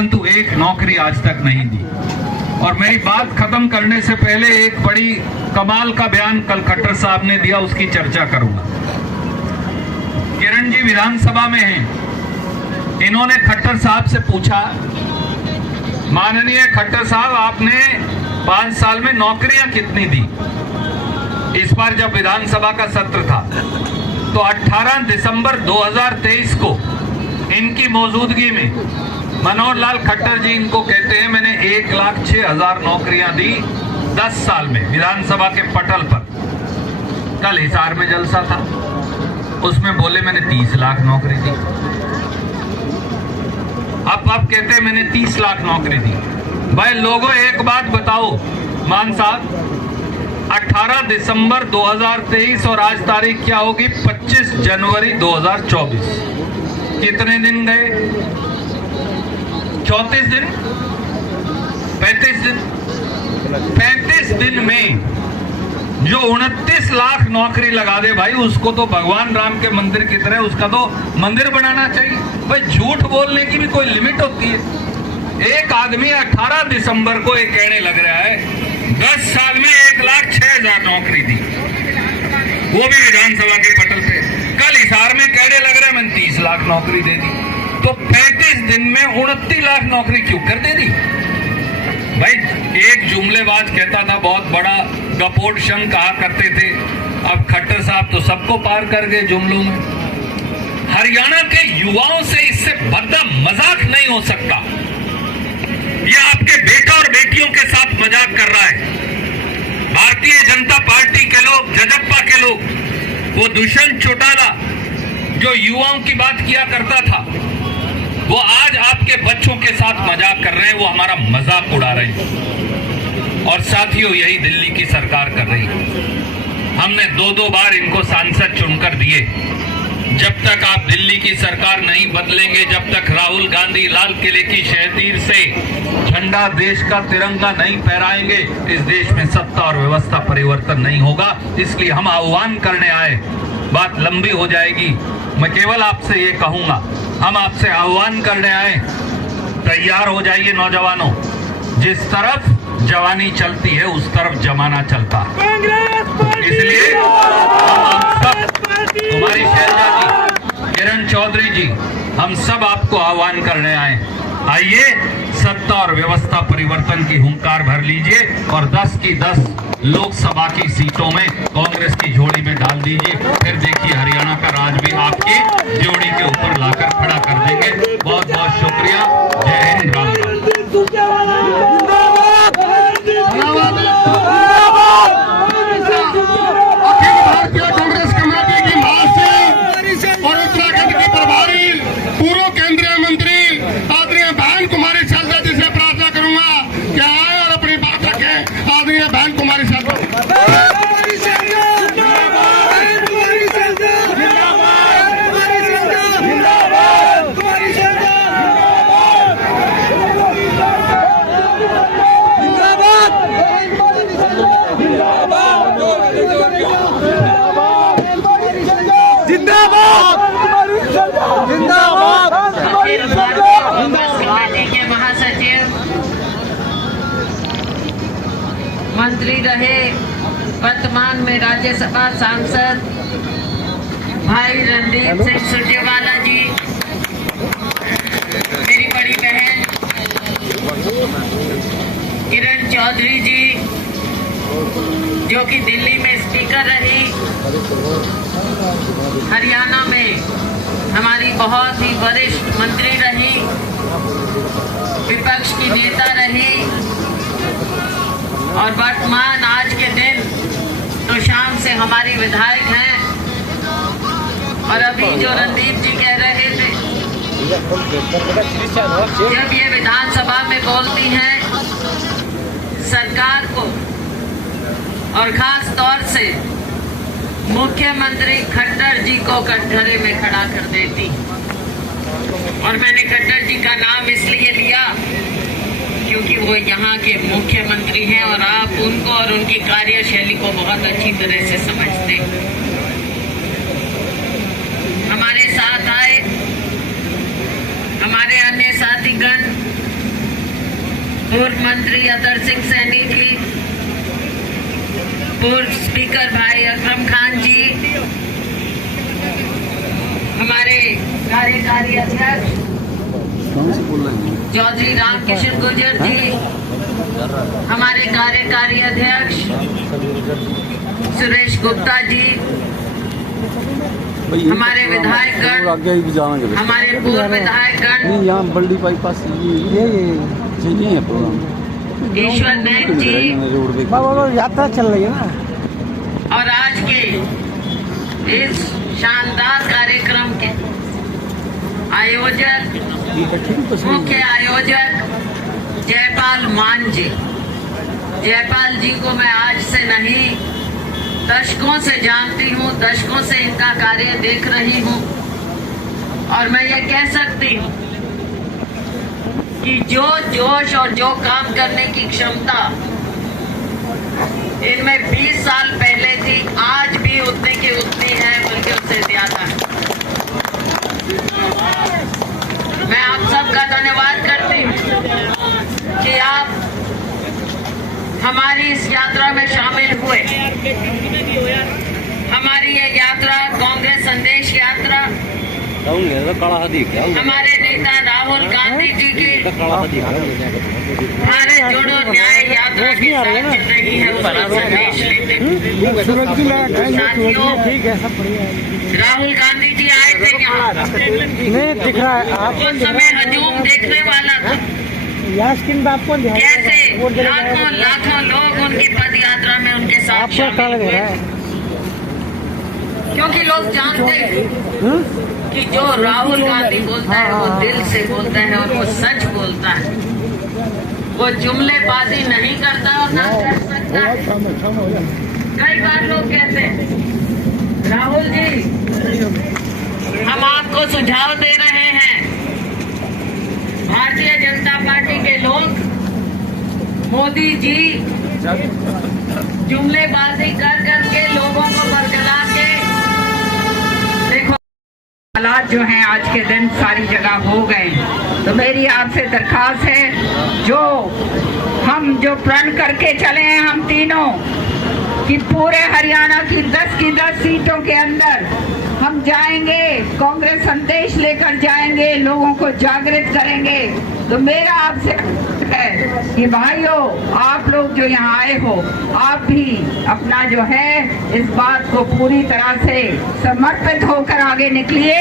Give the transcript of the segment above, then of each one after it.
परंतु एक नौकरी आज तक नहीं दी। और मेरी बात खत्म करने से पहले एक बड़ी कमाल का बयान कल खट्टर साहब ने दिया, उसकी चर्चा करूंगा। किरण जी विधानसभा में हैं, इन्होंने खट्टर साहब से पूछा, माननीय खट्टर साहब आपने 5 साल में नौकरियां कितनी दी? इस बार जब विधानसभा का सत्र था तो 18 दिसंबर 2023 को इनकी मौजूदगी में मनोहर लाल खट्टर जी इनको कहते हैं, मैंने 1,06,000 नौकरियां दी 10 साल में विधानसभा के पटल पर। कल हिसार में जलसा था, उसमें बोले मैंने 30 लाख नौकरी दी। अब कहते हैं मैंने 30 लाख नौकरी दी। भाई लोगों एक बात बताओ, मान साहब 18 दिसंबर 2023 और आज तारीख क्या होगी? 25 जनवरी 2024। कितने दिन गए? 34 दिन, 35 दिन। 35 दिन में जो 29 लाख नौकरी लगा दे भाई, उसको तो भगवान राम के मंदिर की तरह उसका तो मंदिर बनाना चाहिए। भाई झूठ बोलने की भी कोई लिमिट होती है। एक आदमी 18 दिसंबर को एक कहने लग रहा है 10 साल में 1,06,000 नौकरी दी, वो भी विधानसभा के पटल पे। कल हिसार में कहने लग रहा है मैंने 30 लाख नौकरी दे दी। तो 35 दिन में 29 लाख नौकरी क्यों कर दे दी? भाई एक जुमलेबाज कहता था, बहुत बड़ा गपोट शंख कहा करते थे। अब खट्टर साहब तो सबको पार कर गए जुमलों में। हरियाणा के युवाओं से इससे भद्दा मजाक नहीं हो सकता। यह आपके बेटा और बेटियों के साथ मजाक कर रहा है। भारतीय जनता पार्टी के लोग, जजप्पा के लोग, वो दुष्यंत चौटाला जो युवाओं की बात किया करता था, वो आज आपके बच्चों के साथ मजाक कर रहे हैं, वो हमारा मजाक उड़ा रहे हैं। और साथियों यही दिल्ली की सरकार कर रही है। हमने 2-2 बार इनको सांसद चुनकर दिए। जब तक आप दिल्ली की सरकार नहीं बदलेंगे, जब तक राहुल गांधी लाल किले की शहतीर से झंडा देश का तिरंगा नहीं फहराएंगे, इस देश में सत्ता और व्यवस्था परिवर्तन नहीं होगा। इसलिए हम आह्वान करने आए, बात लंबी हो जाएगी। मैं केवल आपसे ये कहूंगा, हम आपसे आह्वान करने आए, तैयार हो जाइए नौजवानों। जिस तरफ जवानी चलती है उस तरफ जमाना चलता है। इसलिए हम सब, तुम्हारी शैलजा जी, किरण चौधरी जी, हम सब आपको आह्वान करने आए, आइए सत्ता और व्यवस्था परिवर्तन की हुंकार भर लीजिए और 10 की 10 लोकसभा की सीटों में कांग्रेस की झोली में डाल दीजिए। फिर देखिए हरियाणा का राज भी आपकी जोड़ी के ऊपर लाकर खड़ा कर देंगे। बहुत बहुत शुक्रिया। जय हिंद, राम राम। मंत्री रहे, वर्तमान में राज्यसभा सांसद भाई रणदीप सिंह सुरजेवाला जी, मेरी बड़ी बहन किरण चौधरी जी जो कि दिल्ली में स्पीकर रही, हरियाणा में हमारी बहुत ही वरिष्ठ मंत्री रही, विपक्ष की नेता रही और वर्तमान आज के दिन तो शाम से हमारी विधायक हैं। और अभी जो रणदीप जी कह रहे थे, जब ये विधानसभा में बोलती हैं, सरकार को और खास तौर से मुख्यमंत्री खट्टर जी को कटघरे में खड़ा कर देती। और मैंने खट्टर जी का नाम इसलिए लिया क्योंकि वो यहाँ के मुख्यमंत्री हैं और आप उनको और उनकी कार्यशैली को बहुत अच्छी तरह से समझते हैं। हमारे साथ आए हमारे अन्य साथीगण, पूर्व मंत्री अतर सिंह सैनी जी, पूर्व स्पीकर भाई अकरम खान जी, हमारे कार्यकारी अध्यक्ष चौधरी रामकिशन गुर्जर जी, हमारे कार्यकारी अध्यक्ष सुरेश गुप्ता जी, हमारे विधायकगण, हमारे पूर्व विधायकगण यहाँ बल्ली बाईपास ये है प्रोग्राम ईश्वर नायक जी यात्रा चल रही है ना। और आज के इस शानदार कार्यक्रम के आयोजक, मुख्य आयोजक जयपाल मान जी। जयपाल जी को मैं आज से नहीं दशकों से जानती हूँ, दशकों से इनका कार्य देख रही हूँ और मैं ये कह सकती हूँ कि जो जोश और जो काम करने की क्षमता इनमें 20 साल पहले थी, आज भी उतने की उतनी है, बल्कि उससे ज्यादा है। मैं आप सबका धन्यवाद करती हूँ कि आप हमारी इस यात्रा में शामिल हुए। हमारी ये यात्रा कांग्रेस संदेश यात्रा हमारे नेता राहुल गांधी जी की भारत जोड़ो न्याय यात्रा के साथ चल रही है, उसका संदेश लेते साथियों, राहुल गांधी जी आए थे यहाँ, दिख रहा है उस समय हजूम देखने वाला था कैसे लाखों लाखों लोग उनकी पद यात्रा में उनके साथ शामिल हुए, क्योंकि लोग जानते हैं कि जो राहुल गांधी बोलता है वो दिल से बोलता है और वो सच बोलता है, वो जुमलेबाजी नहीं करता और ना कर सकता है। कई बार लोग कहते हैं राहुल जी हम आपको सुझाव दे रहे हैं, भारतीय जनता पार्टी के लोग मोदी जी जुमलेबाजी कर करके लोगों को बरगला के, देखो हालात जो हैं आज के दिन सारी जगह हो गए, तो मेरी आपसे दरखास्त है जो प्रण करके चले हैं हम तीनों कि पूरे हरियाणा की 10 सीटों के अंदर हम जाएंगे, कांग्रेस संदेश लेकर जाएंगे, लोगों को जागृत करेंगे। तो मेरा आपसे है कि भाइयों, आप लोग जो यहाँ आए हो, आप भी अपना जो है इस बात को पूरी तरह से समर्पित होकर आगे निकलिए।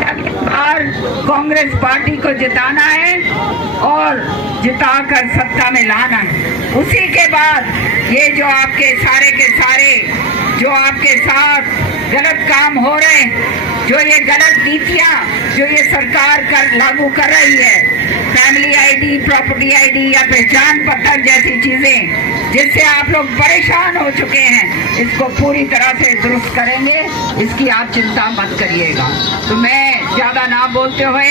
अगली बार कांग्रेस पार्टी को जिताना है और जिताकर सत्ता में लाना है। उसी के बाद ये जो आपके सारे के सारे जो आपके साथ गलत काम हो रहे हैं, जो ये गलत नीतियां जो ये सरकार लागू कर रही है, फैमिली आईडी, प्रॉपर्टी आईडी या पहचान पत्र जैसी चीजें जिससे आप लोग परेशान हो चुके हैं, इसको पूरी तरह से दुरुस्त करेंगे, इसकी आप चिंता मत करिएगा। तो मैं ज्यादा ना बोलते हुए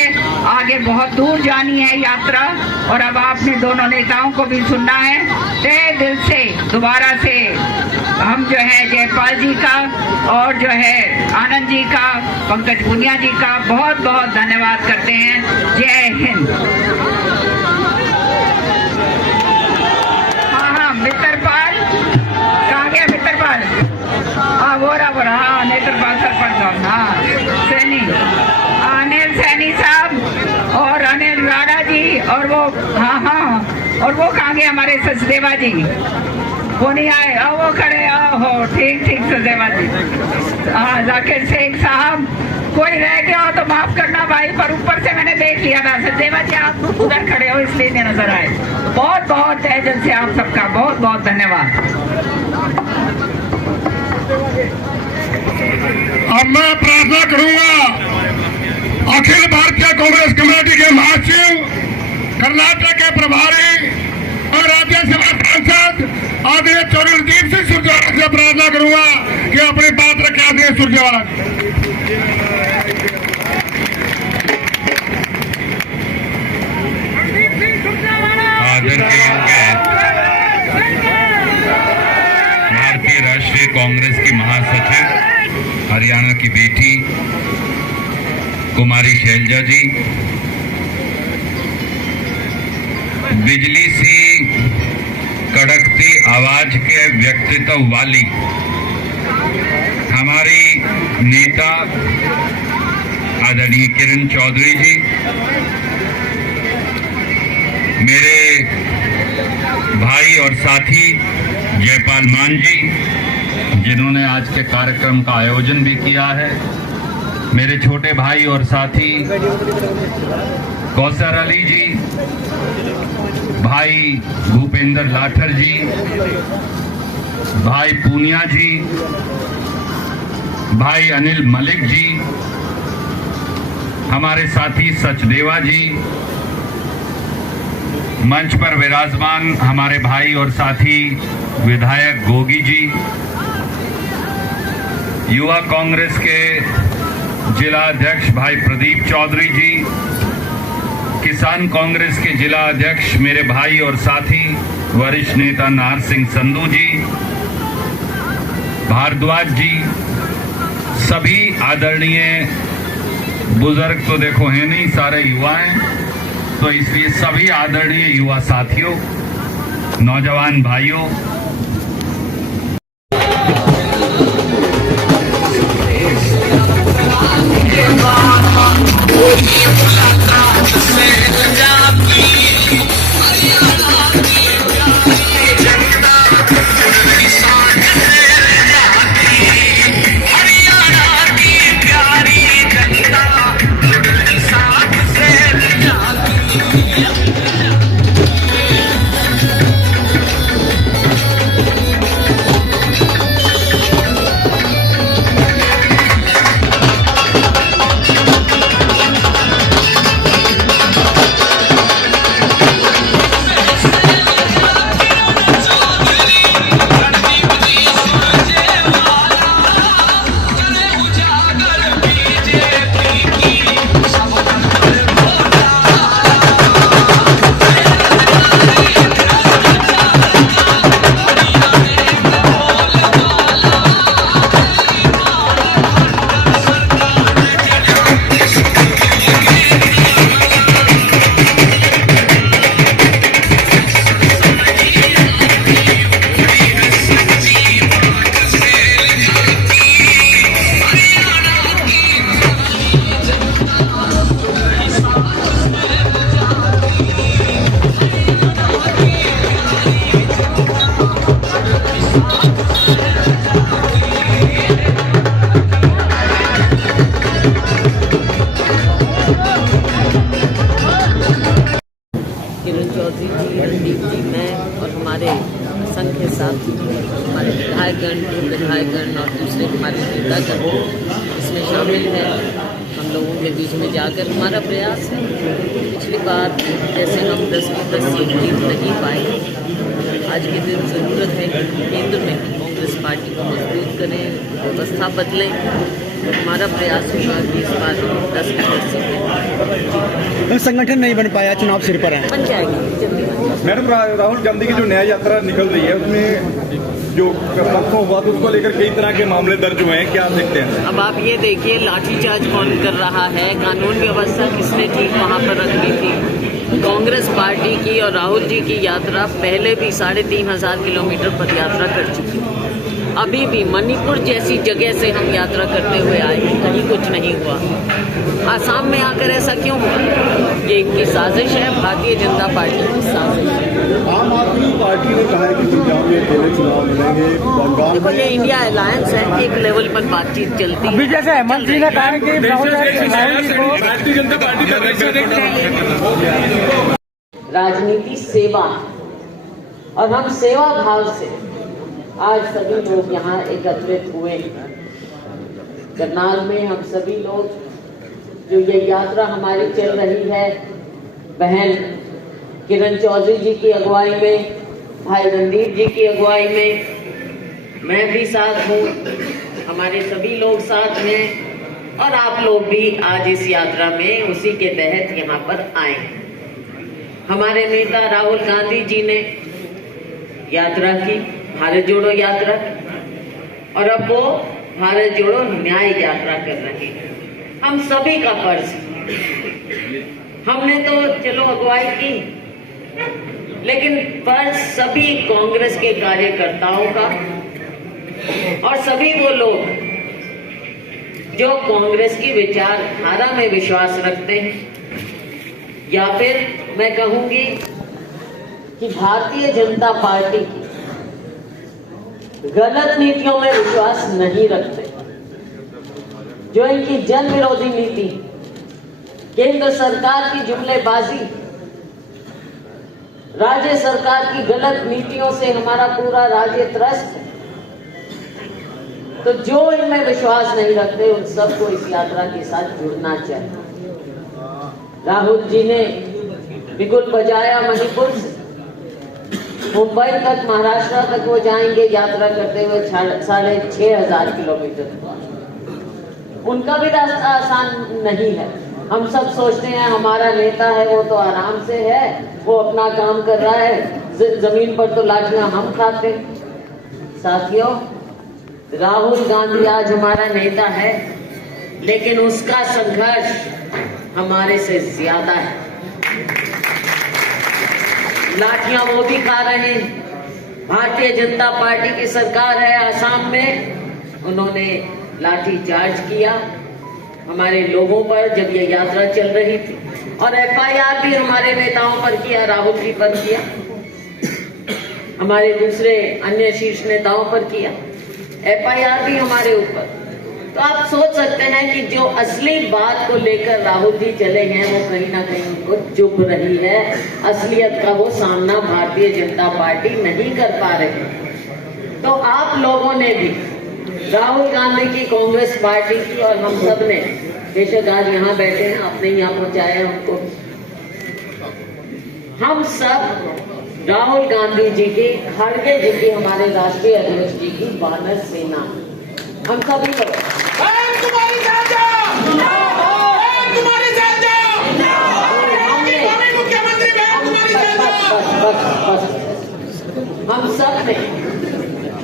आगे बहुत दूर जानी है यात्रा, और अब आपने दोनों नेताओं को भी सुनना है। तहे दिल से दोबारा से हम जो है जयपाल जी का और जो है आनंद जी का, पंकज पुनिया जी का बहुत बहुत धन्यवाद करते हैं। जय हिंद। हाँ, मित्रपाल कहाँ गया? मित्रपाल बोरा हाँ, नेत्रपाल सरपंच साहब, हाँ, सैनी, अनिल सैनी साहब और अनिल राणा जी, और वो हाँ, और वो कहाँ गए हमारे सचदेवा जी? वो नहीं आए, वो खड़े, हो ठीक सचदेवा जी। हाँ, जाकिर शेख साहब, कोई रह गया हो तो माफ करना भाई, पर ऊपर से मैंने देख लिया था। सचदेवा जी आप उधर खड़े हो इसलिए नहीं नजर आए। बहुत बहुत तहे दिल से आप सबका बहुत बहुत धन्यवाद। अब मैं प्रार्थना करूंगा अखिल भारतीय कांग्रेस कमेटी के महासचिव, कर्नाटक के प्रभारी और राज्यसभा सांसद आदरणीय चौधरी सिंह सुरजेवाला से प्रार्थना करूंगा कि अपनी बात रखें। आदरणीय सुरजेवाला, भारतीय राष्ट्रीय कांग्रेस की महासचिव हरियाणा की बेटी कुमारी शैलजा जी, बिजली सी कड़कती आवाज के व्यक्तित्व वाली हमारी नेता आदरणीय किरण चौधरी जी, मेरे भाई और साथी जयपाल मान जी, जिन्होंने आज के कार्यक्रम का आयोजन भी किया है, मेरे छोटे भाई और साथी कौसर अली जी, भाई भूपेंद्र लाठर जी, भाई पूनिया जी, भाई अनिल मलिक जी, हमारे साथी सचदेवा जी, मंच पर विराजमान हमारे भाई और साथी विधायक गोगी जी, युवा कांग्रेस के जिला अध्यक्ष भाई प्रदीप चौधरी जी, किसान कांग्रेस के जिला अध्यक्ष मेरे भाई और साथी वरिष्ठ नेता नार सिंह संधू जी, भारद्वाज जी, सभी आदरणीय बुजुर्ग तो देखो हैं नहीं, सारे युवा हैं, तो इसलिए सभी आदरणीय युवा साथियों, नौजवान भाइयों, संघ के साथ हमारे विधायकगण और दूसरे हमारे नेतागण इसमें शामिल है। हम लोगों के बीच में जाकर हमारा प्रयास है। पिछली बार जैसे हम 10 की 10 सीट जीत नहीं पाए, आज के दिन ज़रूरत है कि केंद्र में कांग्रेस पार्टी को मजबूत करें, व्यवस्था बदलें। तो हमारा प्रयास होगा कि इस बार 10 की 10 सीटें। संगठन नहीं बन पाया, चुनाव सिर पर है, बन जाएगी जल्दी बन जाएगी। मैडम, राहुल गांधी की जो न्याय यात्रा निकल रही है उसमें जो परसों हुआ तो उसको लेकर कई तरह के मामले दर्ज हुए हैं, क्या आप देखते हैं? अब आप ये देखिए लाठीचार्ज कौन कर रहा है, कानून व्यवस्था किसने ठीक वहाँ पर रख दी थी। कांग्रेस पार्टी की और राहुल जी की यात्रा पहले भी 3500 किलोमीटर पद यात्रा कर चुकी है। अभी भी मणिपुर जैसी जगह से हम यात्रा करते हुए आए, कहीं कुछ नहीं हुआ। आसाम में आकर ऐसा क्यों हुआ? ये इनकी साजिश है, भारतीय जनता पार्टी की साजिश है। आम आदमी पार्टी ने कहा है कि पंजाब में अकेले चुनाव लड़ेंगे, बंगाल देखो ये इंडिया अलायंस है, एक लेवल पर बातचीत चलती है। अभी जैसे हेमंत जी ने कहा कि भारतीय जनता पार्टी राजनीति सेवा और हम सेवा भाव से आज सभी लोग यहाँ एकत्रित हुए हैं। करनाल में हम सभी लोग जो ये यात्रा हमारी चल रही है, बहन किरण चौधरी जी की अगुवाई में, भाई रणदीप जी की अगुवाई में, मैं भी साथ हूँ, हमारे सभी लोग साथ हैं और आप लोग भी आज इस यात्रा में उसी के तहत यहाँ पर आए हैं। हमारे नेता राहुल गांधी जी ने यात्रा की, भारत जोड़ो यात्रा, और अब वो भारत जोड़ो न्याय यात्रा कर रहे हैं। हम सभी का फर्ज है। हमने तो चलो अगुवाई की, लेकिन पर सभी कांग्रेस के कार्यकर्ताओं का और सभी वो लोग जो कांग्रेस की विचारधारा में विश्वास रखते हैं, या फिर मैं कहूंगी कि भारतीय जनता पार्टी की गलत नीतियों में विश्वास नहीं रखते, जो इनकी जन विरोधी नीति, केंद्र सरकार की जुमलेबाजी, राज्य सरकार की गलत नीतियों से हमारा पूरा राज्य त्रस्त है। तो जो इनमें विश्वास नहीं रखते उन सबको इस यात्रा के साथ जुड़ना चाहिए। राहुल जी ने बिगुल बजाया मणिपुर से मुंबई तक, महाराष्ट्र तक वो जाएंगे यात्रा करते हुए 6,500 किलोमीटर। उनका भी रास्ता आसान नहीं है। हम सब सोचते हैं हमारा नेता है वो तो आराम से है, वो अपना काम कर रहा है, जमीन पर तो लाठियां हम खाते। साथियों, राहुल गांधी आज हमारा नेता है, लेकिन उसका संघर्ष हमारे से ज्यादा है। लाठियां वो भी खा रहे हैं। भारतीय जनता पार्टी की सरकार है आसाम में, उन्होंने लाठी चार्ज किया हमारे लोगों पर जब ये यात्रा चल रही थी, और FIR भी हमारे नेताओं पर किया, राहुल जी पर किया, हमारे दूसरे अन्य शीर्ष नेताओं पर किया, FIR भी हमारे ऊपर। तो आप सोच सकते हैं कि जो असली बात को लेकर राहुल जी चले हैं वो कहीं ना कहीं उनको चुभ रही है। असलियत का वो सामना भारतीय जनता पार्टी नहीं कर पा रही। तो आप लोगों ने भी राहुल गांधी की, कांग्रेस पार्टी की और हम सब ने, बेशक आज यहाँ बैठे हैं, आपने यहाँ पहुंचाया हमको, हम सब राहुल गांधी जी की, खड़गे जी की, हमारे राष्ट्रीय अध्यक्ष जी की वानर सेना, हम सभी लोग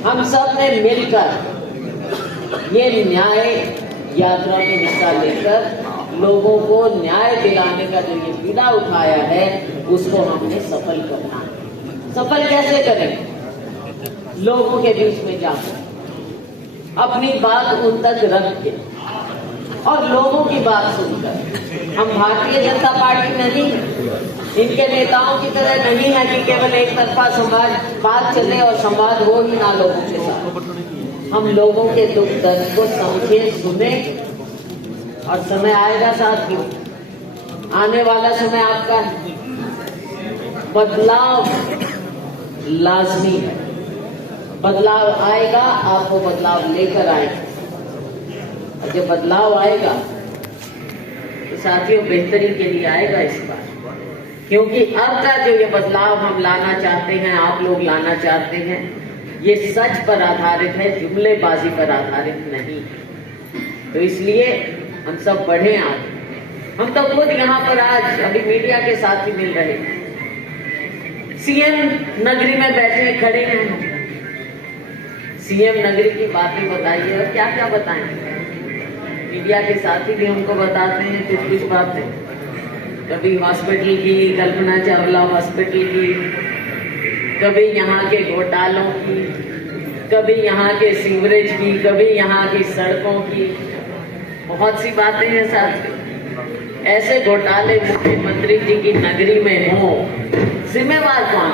हम सब ने मिलकर ये न्याय यात्रा में हिस्सा लेकर लोगों को न्याय दिलाने का जो ये बीड़ा उठाया है उसको हमने सफल करना है। सफल कैसे करें? लोगों के बीच में जाकर अपनी बात उन तक रख के और लोगों की बात सुनकर। हम भारतीय जनता पार्टी नहीं, इनके नेताओं की तरह नहीं है कि केवल एक तरफा बात चले और संवाद हो ही ना लोगों के साथ। हम लोगों के दुख दर्द को समझे, सुने, और समय आएगा साथियों, आने वाला समय आपका है। बदलाव लाजमी है, बदलाव आएगा, आपको बदलाव लेकर आएगा। और जब बदलाव आएगा तो साथियों बेहतरी के लिए आएगा इस बार, क्योंकि अब का जो ये बदलाव हम लाना चाहते हैं, आप लोग लाना चाहते हैं, ये सच पर आधारित है, जुमलेबाजी पर आधारित नहीं। तो इसलिए हम सब बढ़े आगे। हम तो खुद यहाँ पर आज अभी मीडिया के साथ ही मिल रहे, सीएम नगरी में बैठे खड़े हैं। सीएम नगरी की बातें बताइए, और क्या क्या बताएं। मीडिया के साथी भी हमको बताते हैं कुछ बातें, कभी हॉस्पिटल की, कल्पना चावला हॉस्पिटल की, कभी यहाँ के घोटालों की, कभी यहाँ के सीवरेज की, कभी यहाँ की सड़कों की, बहुत सी बातें हैं साथ। ऐसे घोटाले मुख्यमंत्री जी की नगरी में हो, जिम्मेवार कौन?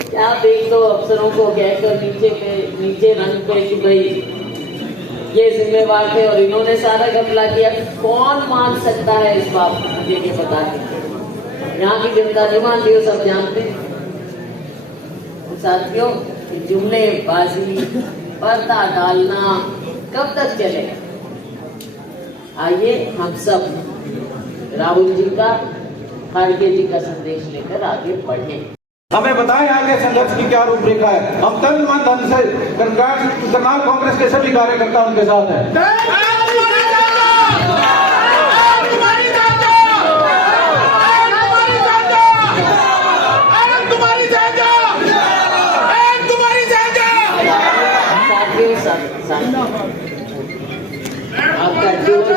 क्या आप एक दो अफसरों को कहकर नीचे रंग पे कि भाई ये जिम्मेवार थे और इन्होंने सारा घपला किया? कौन मान सकता है इस बात को? मुझे ये बता दें। यहाँ की जनता नहीं मानती हो, सब जानते हैं। साथियों, जुमलेबाजी, पर्दा डालना कब तक चलेगा? आइए हम सब राहुल जी का, खड़गे जी का संदेश लेकर आगे बढ़ें। हमें बताएं आगे संघर्ष की क्या रूपरेखा है। हम तन मन धन से कर्नाल कांग्रेस के सभी कार्यकर्ता उनके साथ हैं। आपका जोश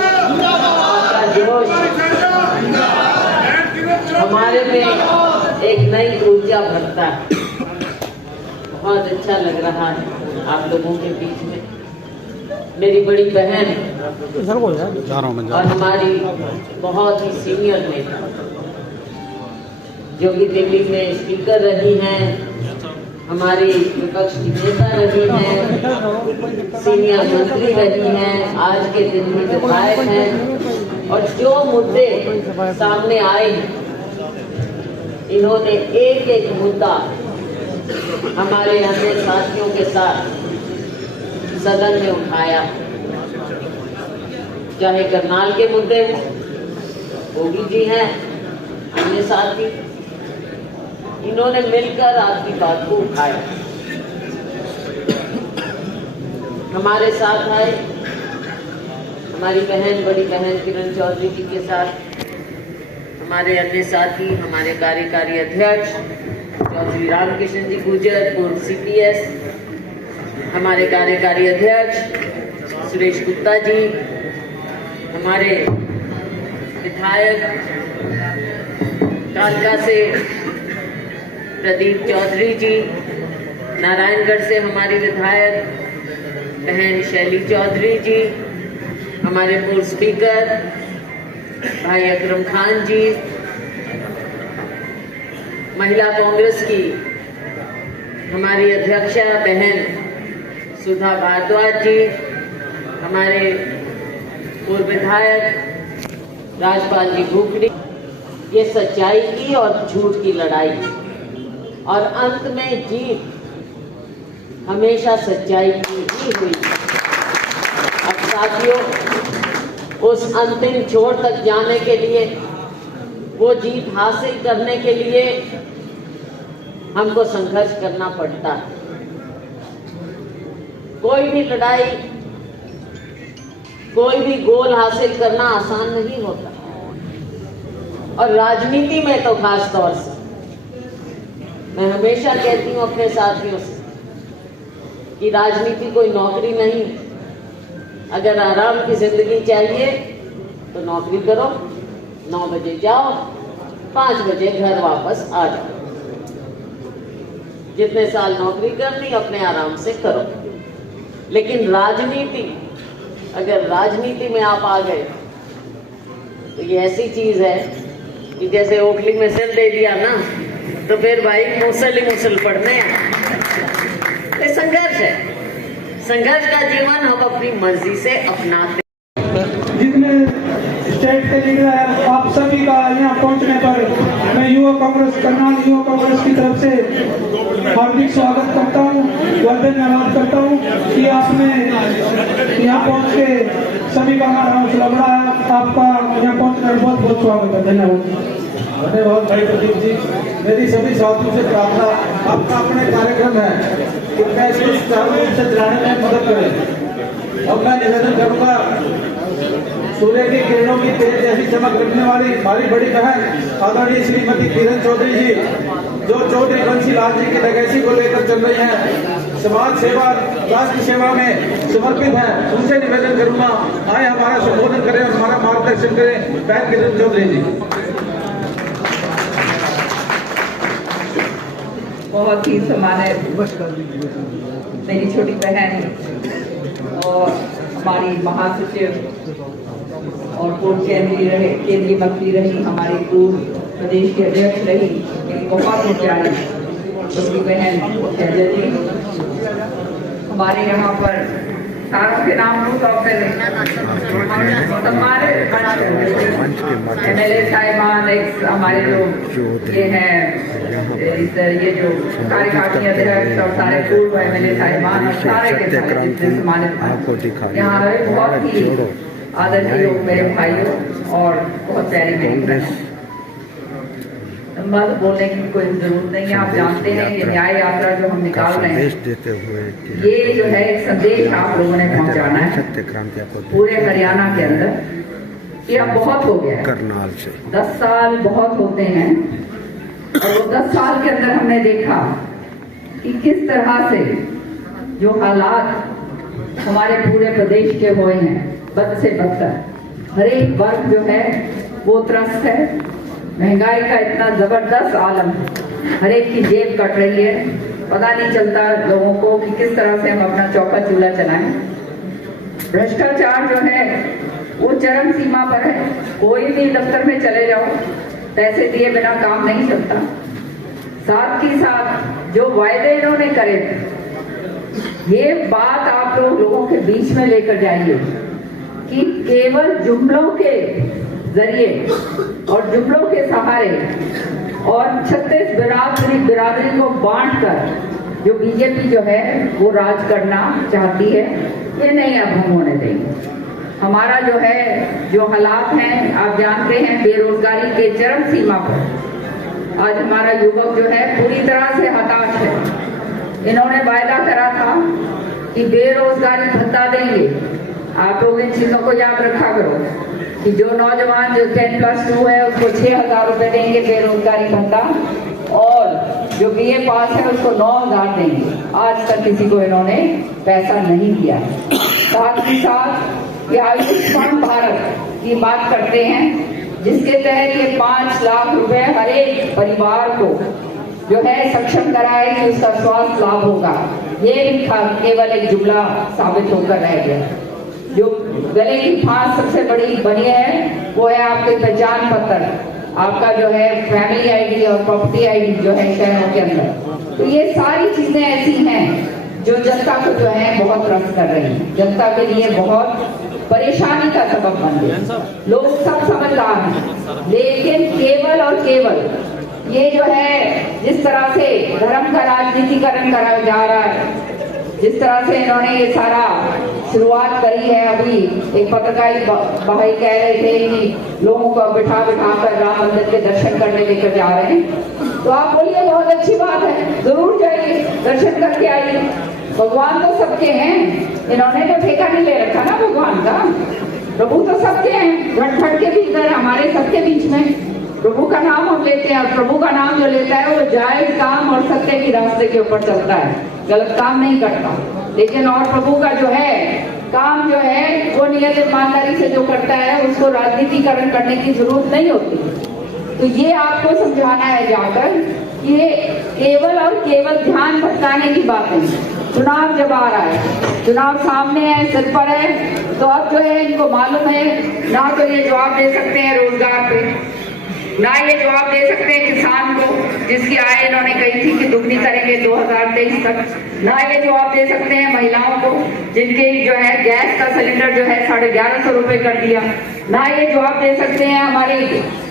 हमारे में एक नई ऊर्जा भरता है। बहुत अच्छा लग रहा है आप लोगों के बीच में। मेरी बड़ी बहन और हमारी बहुत ही सीनियर नेता, जो कि दिल्ली में स्पीकर रही हैं, हमारी विपक्ष की नेता रही हैं, सीनियर मंत्री रही हैं, आज के दिन में विधायक हैं, और जो मुद्दे सामने आए हैं, इन्होंने एक एक मुद्दा हमारे अन्य साथियों के साथ सदन में उठाया। चाहे करनाल के मुद्दे हो, योगी जी हैं, अन्य साथी, इन्होंने मिलकर आपकी बात को उठाया। हमारे साथ आए हमारी बहन, बड़ी बहन किरण चौधरी जी के साथ हमारे अन्य साथी, हमारे कार्यकारी अध्यक्ष चौधरी रामकिशन जी गुर्जर, पूर्व CPS, हमारे कार्यकारी अध्यक्ष सुरेश गुप्ता जी, हमारे विधायक कालका से प्रदीप चौधरी जी, नारायणगढ़ से हमारी विधायक बहन शैली चौधरी जी, हमारे पूर्व स्पीकर भाई अकरम खान जी, महिला कांग्रेस की हमारी अध्यक्षा बहन सुधा भारद्वाज जी, हमारे पूर्व विधायक राजपाल जी भूखरी। ये सच्चाई की और झूठ की लड़ाई, और अंत में जीत हमेशा सच्चाई की ही हुई। अब साथियों, उस अंतिम छोर तक जाने के लिए, वो जीत हासिल करने के लिए हमको संघर्ष करना पड़ता है। कोई भी लड़ाई, कोई भी गोल हासिल करना आसान नहीं होता, और राजनीति में तो खास तौर से मैं हमेशा कहती हूँ अपने साथियों से कि राजनीति कोई नौकरी नहीं। अगर आराम की जिंदगी चाहिए तो नौकरी करो, 9 बजे जाओ, 5 बजे घर वापस आ जाओ। जितने साल नौकरी करनी अपने आराम से करो। लेकिन राजनीति, अगर राजनीति में आप आ गए तो ये ऐसी चीज है कि जैसे ओखली में सिर दे दिया ना, तो फिर भाई मुसल ही मुसल पड़ने हैं। ये संघर्ष है, संघर्ष का जीवन हम अपनी मर्जी से अपनाते। जितने स्टेट के लीडर हैं, आप सभी का यहाँ पहुँचने पर मैं युवा कांग्रेस, करनाल युवा कांग्रेस की तरफ से हार्दिक स्वागत करता हूँ, धन्यवाद करता हूँ कि आपने यहाँ पहुँच के सभी का हमारा हौसला बढ़ाया। आपका यहाँ पहुँचने बहुत बहुत स्वागत है। धन्यवाद। धन्यवाद भाई प्रदीप जी। मेरी सभी साथियों से प्रार्थना, आपका अपने कार्यक्रम है, कृपया इसको सुचारू रूप से चलाने में मदद करें। अब मैं निवेदन करूंगा, सूर्य की किरणों की तेज जैसी चमक रखने वाली हमारी बड़ी बहन आदरणीय श्रीमती किरण चौधरी जी, जो चौधरी बंसी लाल जी की लेगेसी को लेकर चल रही हैं, समाज सेवा, राष्ट्र सेवा में समर्पित हैं, उनसे निवेदन करूंगा आए हमारा संबोधन करें और हमारा मार्गदर्शन करें। बहन किरण चौधरी जी। बहुत ही सम्मानित मेरी छोटी बहन और हमारी महासचिव और पूर्व केंद्रीय मंत्री रही, हमारी पूर्व प्रदेश के अध्यक्ष रही, मेरी बहुत ही प्यारी छोटी बहन शैलजा जी। हमारे यहाँ पर सारों के नाम लूँ तो फिर सम्मानित MLA साहिबान, हमारे जो ये हैं, ये जो कार्यकारिणी अध्यक्ष और सारे पूर्व MLA साहिबान और सारे के सारे जितने सम्मानित यहाँ बहुत ही आदरणीय मेरे भाइयों और बहुत प्यारी मेरी बहन। बस बोलने की कोई जरूरत नहीं है, आप जानते हैं ये न्याय यात्रा जो हम निकाल रहे हैं, ये जो है एक संदेश आप लोगों ने पहुंचाना है पूरे हरियाणा के अंदर कि अब बहुत हो गया है। करनाल से 10 साल बहुत होते हैं, और वो 10 साल के अंदर हमने देखा कि किस तरह से जो हालात हमारे पूरे प्रदेश के हुए हैं, बद से बदतर, हर एक वर्ग जो है वो त्रस्त है, महंगाई का इतना जबरदस्त आलम है, हर एक की जेब कट रही है, पता नहीं चलता लोगों को कि किस तरह से हम अपना चौका चूल्हा चलाएं। भ्रष्टाचार जो है वो चरम सीमा पर है। कोई भी दफ्तर में चले जाओ, पैसे दिए बिना काम नहीं चलता। साथ ही साथ जो वायदे इन्होंने करे, ये बात आप लोगों के बीच में लेकर जाइए कि केवल जुमलों के जरिए और जुमलों के सहारे और 36 बिरादरी को बांटकर जो बीजेपी जो है वो राज करना चाहती है, ये नहीं अब हम होने देंगे। हमारा जो है जो हालात हैं आप जानते हैं, बेरोजगारी के चरम सीमा पर आज हमारा युवक जो है पूरी तरह से हताश है। इन्होंने वायदा करा था कि बेरोजगारी भत्ता देंगे। आप लोग इन चीजों को याद रखा करो कि जो नौजवान जो 10+2 है उसको 6,000 रुपए देंगे बेरोजगारी भत्ता, और जो BA पास है उसको 9,000 देंगे। आज तक किसी को इन्होंने पैसा नहीं दिया है। साथ ही साथ ये आयुष्मान भारत की बात करते हैं, जिसके तहत ये 5 लाख रुपए हर एक परिवार को जो है सक्षम कराए कि उसका स्वास्थ्य लाभ होगा। ये भी केवल एक जुमला साबित होकर रह गया। जो गले की फांस सबसे बड़ी बनी है वो है आपके पहचान पत्र, आपका जो है फैमिली ID और प्रॉपर्टी ID जो है शहरों के अंदर। तो ये सारी चीजें ऐसी हैं जो जनता को जो है बहुत त्रस्त कर रही है, जनता के लिए बहुत परेशानी का सबब बन गई। लोग सब समझदार हैं, लेकिन केवल और केवल ये जो है जिस तरह से धर्म का राजनीतिकरण करा जा रहा है, जिस तरह से इन्होंने ये सारा शुरुआत करी है। अभी एक पत्रकारी भाई कह रहे थे कि लोगों को बिठा कर राम मंदिर के दर्शन करने लेकर जा रहे हैं, तो आप बोलिए बहुत अच्छी बात है, जरूर जाइए, दर्शन करके आइए। भगवान तो सबके हैं, इन्होंने तो ठेका नहीं ले रखा ना भगवान का। प्रभु तो सबके हैं, घट के भीतर हमारे सबके बीच में प्रभु का नाम हम लेते हैं, और प्रभु का नाम जो लेता है वो जायज काम और सत्य के रास्ते के ऊपर चलता है, गलत काम नहीं करता। लेकिन और प्रभु का जो है काम जो है वो नियत ईमानदारी से जो करता है उसको राजनीतिकरण करने की जरूरत नहीं होती। तो ये आपको समझाना है जाकर कि ये केवल और केवल ध्यान भटकाने की बात नहीं। चुनाव जब आ रहा है, चुनाव सामने है, सिर पर है, तो अब जो है इनको मालूम है ना तो ये जवाब दे सकते हैं रोजगार पे, ना ये जवाब दे सकते हैं किसान को जिसकी आय इन्होंने कही थी कि दुगनी करेंगे 2023 तक, ना ये जवाब दे सकते हैं महिलाओं को जिनके जो है गैस का सिलेंडर जो है 1150 रुपए कर दिया, ना ये जवाब दे सकते हैं हमारे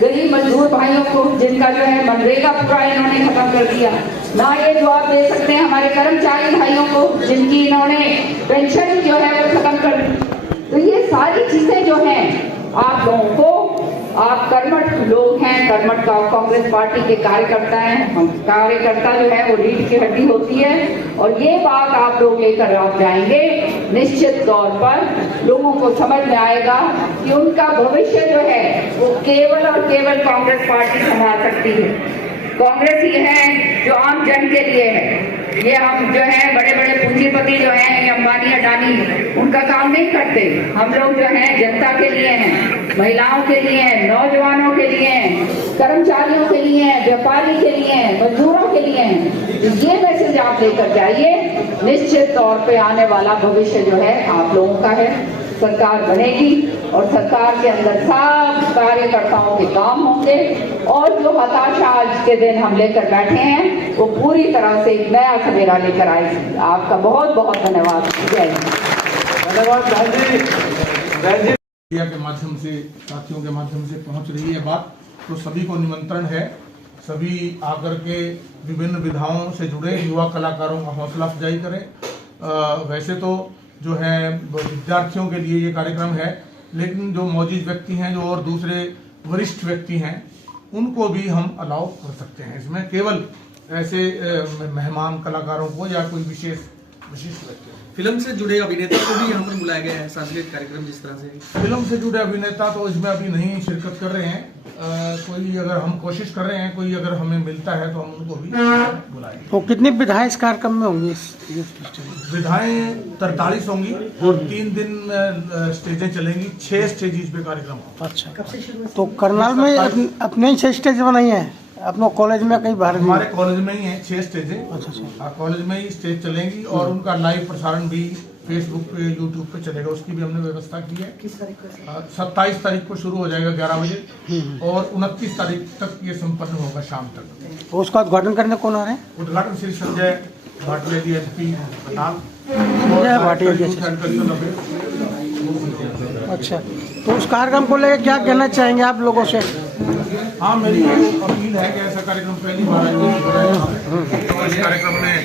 गरीब मजदूर भाइयों को जिनका जो है मनरेगा पूरा इन्होंने खत्म कर दिया, ना ये जवाब दे सकते हैं हमारे कर्मचारी भाइयों को जिनकी इन्होंने पेंशन जो है वो खत्म कर दी। तो ये सारी चीजें जो हैं आप लोगों को, आप कर्मठ लोग हैं, कर्मठ का कांग्रेस पार्टी के कार्यकर्ता हैं, हम कार्यकर्ता जो है वो रीढ़ की हड्डी होती है, और ये बात आप लोग लेकर आप जाएंगे, निश्चित तौर पर लोगों को समझ में आएगा कि उनका भविष्य जो है वो केवल और केवल कांग्रेस पार्टी संभाल सकती है। कांग्रेस ही है जो आम जन के लिए है। ये हम जो है बड़े बड़े पूंजीपति जो हैं अंबानी अडानी उनका काम नहीं करते। हम लोग जो है जनता के लिए हैं, महिलाओं के लिए हैं, नौजवानों के लिए हैं, कर्मचारियों के लिए हैं, व्यापारी के लिए हैं, मजदूरों के लिए हैं। ये मैसेज आप लेकर जाइए, निश्चित तौर पे आने वाला भविष्य जो है आप लोगों का है। सरकार बनेगी और सरकार के अंदर सब कार्यकर्ताओं के काम होंगे, और जो हताशा आज के दिन हम लेकर बैठे हैं वो पूरी तरह से एक नया सवेरा लेकर आएगी। आपका बहुत बहुत धन्यवाद। जय हिंद। धन्यवाद बहन जी। मीडिया के माध्यम से, साथियों के माध्यम से पहुंच रही है बात, तो सभी को निमंत्रण है, सभी आकर के विभिन्न विधाओं से जुड़े युवा कलाकारों का हौसला अफजाई करें। वैसे तो जो है विद्यार्थियों के लिए ये कार्यक्रम है, लेकिन जो मौजूद व्यक्ति हैं, जो और दूसरे वरिष्ठ व्यक्ति हैं, उनको भी हम अलाउ कर सकते हैं। इसमें केवल ऐसे मेहमान कलाकारों को या कोई विशेष विशिष्ट व्यक्ति हैं। फिल्म से जुड़े अभिनेता को भी यहाँ पर बुलाया गया है, सांस्कृतिक कार्यक्रम जिस तरह से। फिल्म से जुड़े अभिनेता तो इसमें अभी नहीं शिरकत कर रहे हैं। कोई अगर हम कोशिश कर रहे हैं, कोई अगर हमें मिलता है तो हम उनको भी बुलाएंगे। तो कितनी विधाएं इस कार्यक्रम में होंगी? विधाएं 43 होंगी और 3 दिन स्टेजें चलेंगी, 6 स्टेजेस पे कार्यक्रम होगा। अच्छा, तो करनाल में अपने ही 6 स्टेज बनाई है? अपने कॉलेज में कहीं बाहर? हमारे कॉलेज में ही है 6 स्टेजें। अच्छा। कॉलेज में ही स्टेज चलेंगी और उनका लाइव प्रसारण भी फेसबुक पे, यूट्यूब पे चलेगा। उसकी भी हमने व्यवस्था की है। किस तारीख को? 27 तारीख को शुरू हो जाएगा 11 बजे और 29 तारीख तक ये संपन्न होगा शाम तक। तो उसका उद्घाटन करने कौन आ रहे हैं? उद्घाटन श्री संजय भाटिया जी, एसपी करनाल। संजय भाटिया जी। अच्छा, तो उस कार्यक्रम को लेकर क्या कहना चाहेंगे आप लोगों से? हाँ, मेरी अपील है कि ऐसा कार्यक्रम पहली बार आयोजित हो रहा है, तो इस कार्यक्रम में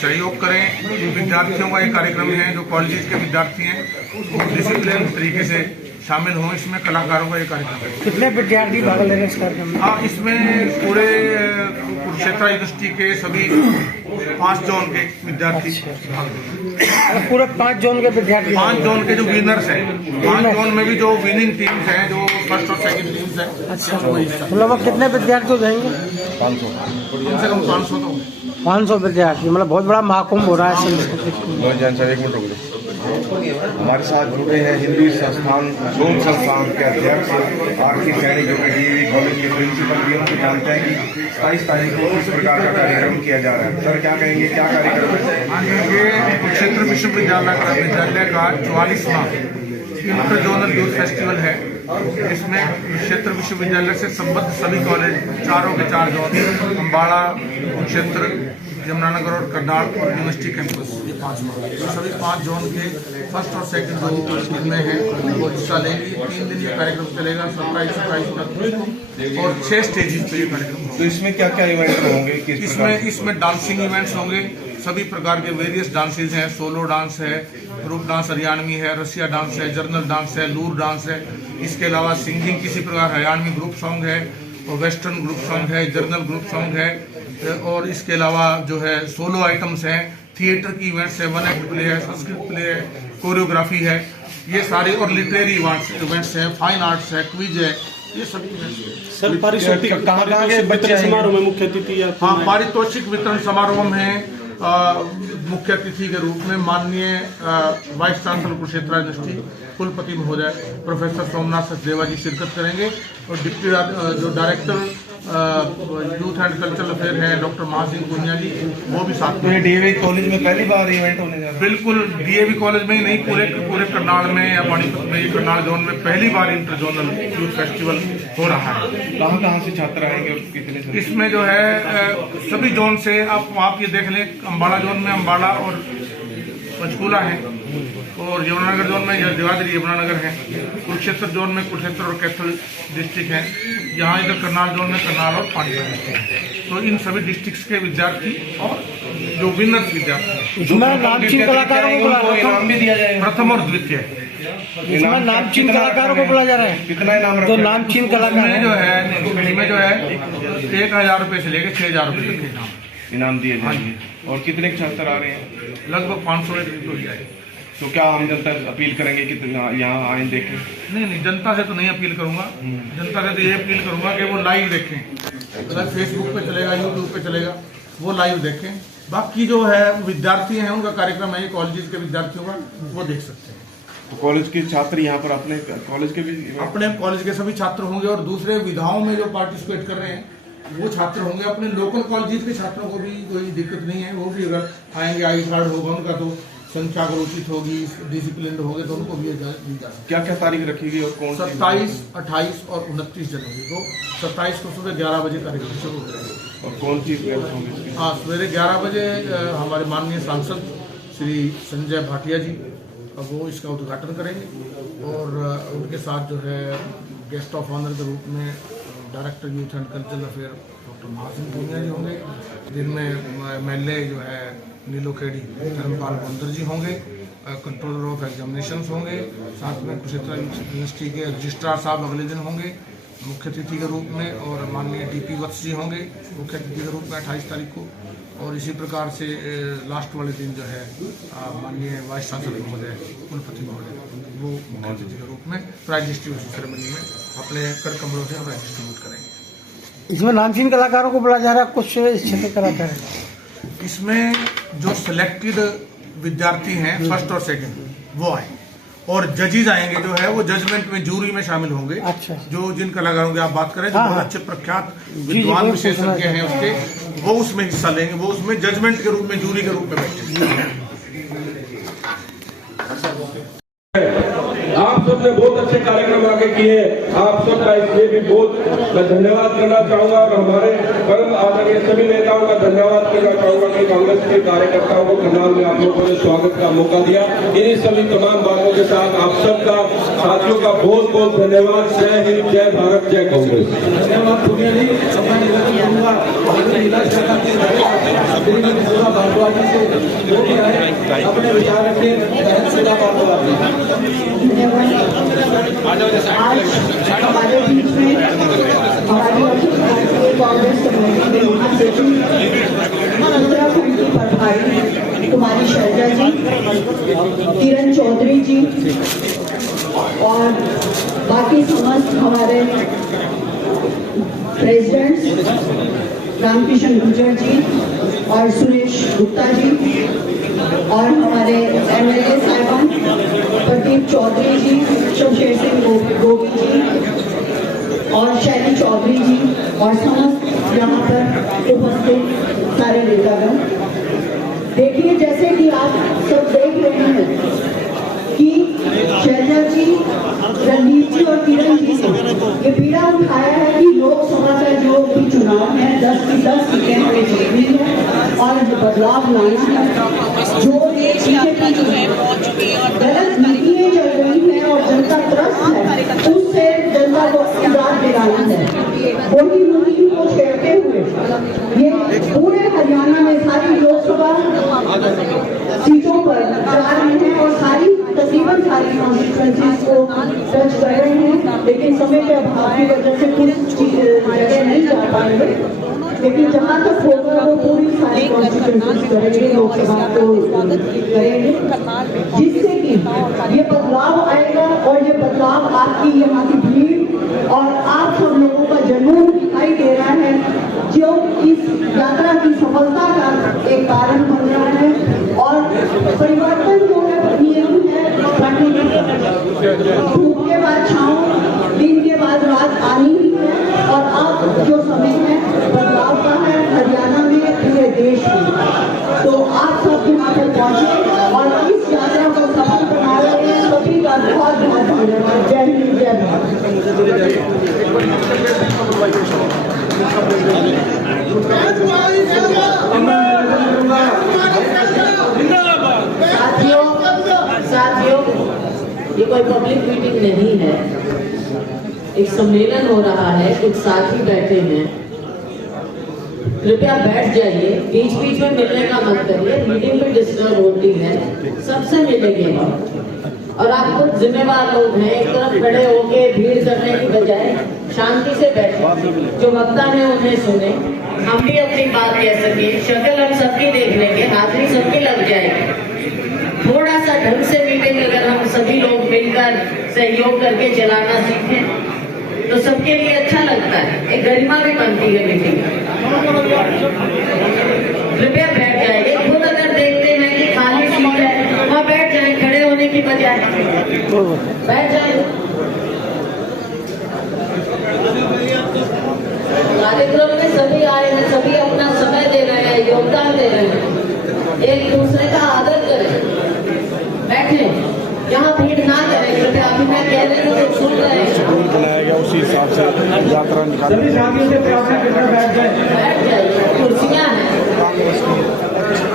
सहयोग करें। विद्यार्थियों का ये कार्यक्रम है, जो कॉलेज के विद्यार्थी हैं वो डिसिप्लिन तरीके से शामिल हों इसमें। कलाकारों का ये कार्यक्रम है। कितने विद्यार्थी भाग ले रहे हैं इस कार्यक्रम में? हाँ, इसमें पूरे कुरुक्षेत्र यूनिवर्सिटी के सभी 5 जोन के विद्यार्थी पूरे 5 जोन के विद्यार्थी? 5 जोन के जो विनर्स हैं, 5 जोन में भी जो विनिंग टीम्स हैं, जो फर्स्ट और सेकंड टीम्स हैं। अच्छा, मतलब कितने विद्यार्थी हो जाएंगे? 500, कम से कम 500 तो 500 विद्यार्थी, मतलब बहुत बड़ा महाकुंभ हो रहा है। हमारे साथ जुड़े हैं हिंदू संस्थान जोन संस्थान के अध्यक्ष आरती सैनी, जो कि डीएवी कॉलेज के प्रिंसिपल भी हम जानते हैं कि 27 तारीख को किस प्रकार का कार्यक्रम किया जा रहा है। सर क्या कहेंगे, क्या कार्यक्रम है? ये कुरुक्षेत्र विश्वविद्यालय का 44वां इंटर जोनल यूथ फेस्टिवल है। इसमें क्षेत्र विश्वविद्यालय से संबद्ध सभी कॉलेज, चारों के 4 जोन, अम्बाड़ा, कुरुक्षेत्र, यमुनानगर और करनाल और यूनिवर्सिटी कैंपस, ये 5 सभी 5 जोन के फर्स्ट और सेकंड जो टीमें हैं वो हिस्सा लेंगी। 3 दिन ये कार्यक्रम चलेगा, 27, 28, 29 और 6 स्टेजेस पे ये कार्यक्रम होगा। तो इसमें क्या क्या इवेंट होंगे? इसमें डांसिंग इवेंट्स होंगे, सभी प्रकार के वेरियस डांसेज हैं। सोलो डांस है, ग्रुप डांस हरियाणवी है, रसिया डांस है, जर्नल डांस है, लूर डांस है। इसके अलावा सिंगिंग किसी प्रकार हरियाणवी ग्रुप सॉन्ग है और वेस्टर्न ग्रुप सॉन्ग है, जर्नल ग्रुप सॉन्ग है। और इसके अलावा जो है सोलो आइटम्स हैं, थिएटर की इवेंट्स है, 1 एक्ट प्ले है, संस्कृत प्ले है, कोरियोग्राफी है, ये सारे, और लिटरेरी इवेंट्स हैं, फाइन आर्ट्स है, क्विज है, ये सभी इवेंट्स। सर, पारितोषिक समारोह में मुख्य अतिथि? हाँ, पारितोषिक वितरण समारोह में मुख्य अतिथि के रूप में माननीय वाइस चांसलर कुरुक्षेत्र यूनिवर्सिटी कुलपति महोदय प्रोफेसर सोमनाथ सचदेवा जी शिरकत करेंगे और डिप्टी जो director youth and cultural affair है डॉक्टर महासिंह पुनिया जी, वो भी साथ में। डीएवी कॉलेज में पहली बार इवेंट होने जा रहा है? बिल्कुल, डीएवी कॉलेज में ही नहीं, पूरे करनाल में या पानीपत में, ये करनाल जोन में पहली बार इंटर जोनल यूथ फेस्टिवल हो रहा है। कहाँ से छात्र आएंगे और कितने? इसमें जो है सभी जोन से, आप ये देख लें, अम्बाड़ा जोन में अम्बाड़ा और पंचकूला है, और यमुनानगर जोन में देवाद्री यमुनानगर है, कुरुक्षेत्र जोन में कुरुक्षेत्र और कैथल डिस्ट्रिक्ट है, यहाँ इधर करनाल जोन में करनाल और पानीपत डिस्ट्रिक्ट है। तो इन सभी डिस्ट्रिक्ट्स के विद्यार्थी और जो विनर्स विद्यार्थी, इसमें नामचीन कलाकारों को इनाम भी दिया जाएगा, प्रथम और द्वितीय। इसमें नामचीन कलाकारों को बुलाया जा रहा है? कितना इनाम? तो नामचीन कलाकार जो है इसमें जो है 1000 रुपये से लेकर 6000 रुपये तक इनाम दिए जाएंगे। और कितने छात्र आ रहे हैं? लगभग 500 हो जाएगा। तो क्या हम जनता अपील करेंगे कि यहाँ आए देखें? नहीं, जनता से तो नहीं अपील करूंगा। जनता से तो ये अपील करूंगा कि वो लाइव देखें, अगर फेसबुक पे चलेगा, यूट्यूब पे चलेगा, वो लाइव देखें। बाकी जो है विद्यार्थी हैं, उनका कार्यक्रम है, कॉलेज के विद्यार्थियों का, वो देख सकते हैं। तो कॉलेज के छात्र यहाँ पर अपने कॉलेज के भी, अपने कॉलेज के सभी छात्र होंगे और दूसरे विधाओं में जो पार्टिसिपेट कर रहे हैं वो छात्र होंगे। अपने लोकल कॉलेज के छात्रों को भी कोई दिक्कत नहीं है, वो भी अगर आएंगे, आई कार्ड होगा उनका, तो संख्या उचित होगी, डिसिप्लिन होंगे, तो उनको भी दी जा सकती। क्या क्या तारीख रखेगी और कौन? 27, 28 और 29 जनवरी को। 27 को सुबह 11 बजे कार्यक्रम शुरू हो जाएगा। और कौन सी होगी? हाँ, सवेरे 11 बजे हमारे माननीय सांसद श्री संजय भाटिया जी, वो इसका उद्घाटन करेंगे और उनके साथ जो है गेस्ट ऑफ ऑनर के रूप में director youth and cultural affair doctor Mahasingh Punia ji होंगे, जिनमें MLA जो है नीलोखेड़ी धर्मपाल बंदर जी होंगे, कंट्रोलर ऑफ एग्जामिनेशंस होंगे, साथ में कुरुक्षेत्र यूनिवर्सिटी के रजिस्ट्रार साहब अगले दिन होंगे, मुख्य अतिथि के रूप में, और माननीय डीपी वत्स जी होंगे मुख्य अतिथि के रूप में 28 तारीख को, और इसी प्रकार से लास्ट वाले दिन जो है माननीय वाइस चांसलर महोदय, कुलपति महोदय, वो मुख्य अतिथि के रूप में प्राइज डिस्ट्रीब्यूशन सेरेमनी में अपने कर कमलों से प्राइज डिस्ट्रीब्यूट करेंगे। इसमें नामचीन कलाकारों को बुलाया जा रहा है, कुछ इस क्षेत्र कलाकार हैं। इसमें जो सिलेक्टेड विद्यार्थी हैं फर्स्ट और सेकंड वो आए, और जजेस आएंगे जो है वो जजमेंट में, जूरी में शामिल होंगे। अच्छा। जो जिन कलाकारों की आप बात करें, जो बहुत अच्छे प्रख्यात विद्वान विशेषज्ञ हैं उसके, वो उसमें हिस्सा लेंगे, वो उसमें जजमेंट के रूप में, जूरी के रूप में बैठेंगे। आप सबने बहुत अच्छे कार्यक्रम आगे किए, आप सबका इसलिए भी बहुत मैं धन्यवाद करना चाहूंगा, और हमारे परम आदरणीय सभी नेताओं का धन्यवाद करना चाहूंगा कि कांग्रेस के कार्यकर्ताओं को करनाल में आप लोगों ने स्वागत का मौका दिया। इन्हीं सभी तमाम बातों के साथ आप सबका, साथियों का बहुत बहुत धन्यवाद। जय हिंद, जय भारत, जय कांग्रेस। धन्यवाद सोनिया जी। अपने विचार रखिए। आज हमारे बीच में हमारी भारतीय कांग्रेस कमेटी के महासचिव उत्तराखंड की प्रभारी कुमारी शैलजा जी, किरण चौधरी जी, और बाकी समस्त हमारे प्रेसिडेंट्स रामकिशन गुर्जर जी और सुरेश गुप्ता जी, और हमारे एमएलए साहिबान प्रदीप चौधरी जी, शमशेर सिंह गोगी जी और शैली चौधरी जी, और समस्त यहाँ पर उपस्थित सारे नेतागण। देखिए, जैसे कि आप सब देख रहे हैं कि शैलजा जी, रणदीप जी और किरण जी ने ये पीड़ा उठाया है कि लोकसभा का जो भी चुनाव है 10 की 10 सीटें हमें जीतनी है और बदलाव लाना है। जो बीजेपी की गलत नीतियाँ चल रही हैं और जनता त्रस्त है, उससे जनता को इंतजार दिलाना है। वही मुहिम को छेड़ते हुए ये पूरे हरियाणा में सारी लोकसभा सीटों पर जा रहे हैं और तकरीबन सारी कॉन्स्टिट्यूएंसीज को टच कर रहे हैं, लेकिन समय के अभाव की वजह से कुछ जगह नहीं जा पाएंगे, लेकिन जहाँ तक होगा वो पूरी सारी कॉन्स्टिट्यूएंसीज करेंगे, लोकसभा को करेंगे, जिससे कि ये बदलाव आएगा। और ये बदलाव आपकी यहाँ की भीड़ और आप सब लोगों का जुनून दिखाई दे रहा है, जो इस यात्रा की सफलता का एक कारण बन रहा है। और परिवर्तन जो है नियम है, धूप के बाद छाँव, दिन के बाद रात आनी ही है, और अब जो समय है बदलाव का है हरियाणा में, पूरे देश में। तो आप सब यहाँ पर पहुँचे और इस यात्रा को सफल बना रहे हैं, सभी का बहुत बहुत धन्यवाद। जय हिंद, जय भारत। साथियों, ये कोई पब्लिक मीटिंग नहीं है, एक सम्मेलन हो रहा है, कुछ साथी बैठे हैं, कृपया बैठ जाइए, बीच बीच में मिलने का मत करिए, मीटिंग में डिस्टर्ब होती है, सबसे मिलेंगे हम। और आप खुद जिम्मेवार लोग हैं, एक तरफ खड़े होके भीड़ करने की बजाय शांति से बैठे, जो वक्ता है उन्हें सुने, हम भी अपनी बात कह सके, शक्ल हम सबकी देख लेंगे, हाजिरी सबकी लग जाएगी। थोड़ा सा ढंग से मीटिंग अगर हम सभी लोग मिलकर सहयोग करके चलाना सीखें तो सबके लिए अच्छा लगता है, एक गरिमा भी बनती है मीटिंग। कृपया बैठ जाइए, खुद अगर देखते हैं कि खाली सीट है वहाँ बैठ जाए, खड़े होने की बजाय बैठ जाए। कार्यक्रम में सभी आए हैं, सभी अपना समय दे रहे हैं, योगदान दे रहे हैं, एक दूसरे का आदर करें, बैठे, यहाँ भीड़ ना करें कृपया। अभी मैं कह रही हूँ तो सुन रहे हैं, बनाया गया उसी हिसाब से यात्रा निकाल, बैठ जाइए, कुर्सियाँ हैं,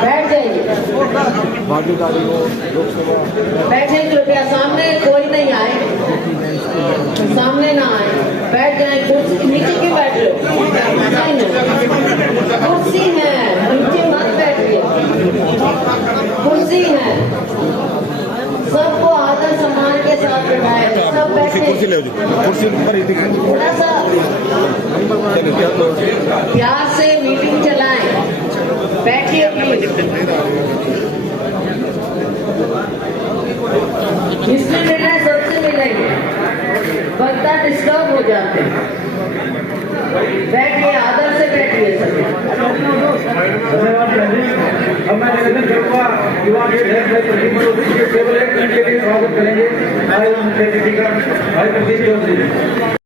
बैठ जाइए, भागीदारी हो, बैठे कृपया, सामने कोई नहीं आए, सामने ना आए, बैठ जाए, कुर्सी नीचे क्यों बैठ रहे हो, कुर्सी है, नीचे मत बैठिए, कुर्सी है, सबको आदर सम्मान के साथ बैठाए, सब बैठे, कुर्सी ले, कुर्सी पर ही दिखाई, थोड़ा सा प्यार से मीटिंग चलाएं, बैठिए इसमें निर्णय सबसे मिलेंगे, वक्ता डिस्टर्ब हो जाते हैं। बैठिए, आदर से बैठिए सभी। अब मैं निवेदन करूंगा युवा के केवल 1 मिनट के लिए स्वागत करेंगे भाई प्रदीप चौधरी।